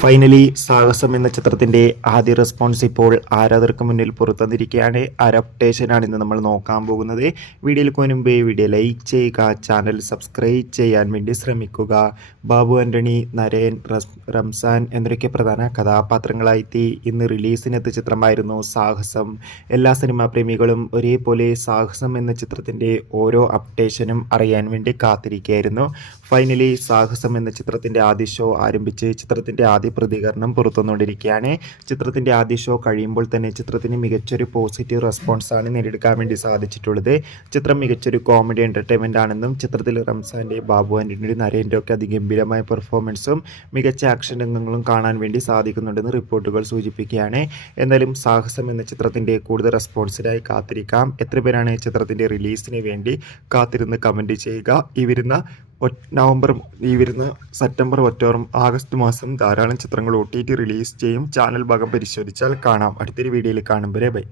Finally സാഹസം എന്ന ചിത്രത്തിന്റെ ആദ്യ റെസ്പോൺസ് ഇപ്പോൾ ആരാധകർക്ക് മുന്നിൽ പുറത്തുവന്നിരിക്കുകയാണ്. അപ്ഡേഷനാണ് ഇന്ന് നമ്മൾ നോക്കാൻ പോകുന്നത്. വീഡിയോയിൽ മുൻപേ വീഡിയോ ലൈക്ക് ചെയ്യുക, ചാനൽ സബ്സ്ക്രൈബ് ചെയ്യാൻ വേണ്ടി ശ്രമിക്കുക. ബാബു ആന്റണി, നരേൻ, റംസാൻ എന്നൊക്കെ പ്രധാന കഥാപാത്രങ്ങളായി ഇന്ന് റിലീസിനെത്തിയ ചിത്രമായിരുന്നു സാഹസം. എല്ലാ സിനിമാ പ്രേമികളും ഒരേപോലെ സാഹസം എന്ന ചിത്രത്തിന്റെ ഓരോ അപ്ഡേഷനും അറിയാൻ വേണ്ടി കാത്തിരിക്കുകയായിരുന്നു. ഫൈനലി സാഹസം എന്ന ചിത്രത്തിന്റെ ആദ്യ ഷോ ആരംഭിച്ച് ചിത്രത്തിന്റെ ആദ്യ പ്രതികരണം പുറത്തുവന്നുകൊണ്ടിരിക്കുകയാണ്. ചിത്രത്തിന്റെ ആദ്യ ഷോ കഴിയുമ്പോൾ തന്നെ ചിത്രത്തിന് മികച്ചൊരു പോസിറ്റീവ് റെസ്പോൺസാണ് നേടിയെടുക്കാൻ വേണ്ടി സാധിച്ചിട്ടുള്ളത്. ചിത്രം മികച്ചൊരു കോമഡി എന്റർടൈൻമെന്റ് ആണെന്നും ചിത്രത്തിൽ റംസാന്റെ, ബാബു ആന്റണിയുടെ, നരേന്റെ ഒക്കെ അതിഗംഭീരമായ പെർഫോമൻസും മികച്ച ആക്ഷൻ രംഗങ്ങളും കാണാൻ വേണ്ടി സാധിക്കുന്നുണ്ടെന്ന് റിപ്പോർട്ടുകൾ സൂചിപ്പിക്കുകയാണ്. എന്നാലും സാഹസം എന്ന ചിത്രത്തിന്റെ കൂടുതൽ റെസ്പോൺസിനായി കാത്തിരിക്കാം. എത്ര പേരാണ് ചിത്രത്തിന്റെ റിലീസിന് വേണ്ടി കാത്തിരുന്ന് കമന്റ് ചെയ്യുക. ഈ വരുന്ന സെപ്റ്റംബർ, ഒക്ടോബർ, ആഗസ്റ്റ് മാസം ധാരാളം ചിത്രങ്ങൾ OTT റിലീസ് ചെയ്യും. ചാനൽ ഭാഗം പരിശോധിച്ചാൽ കാണാം. അടുത്തൊരു വീഡിയോയിൽ കാണും വരെ ബൈ.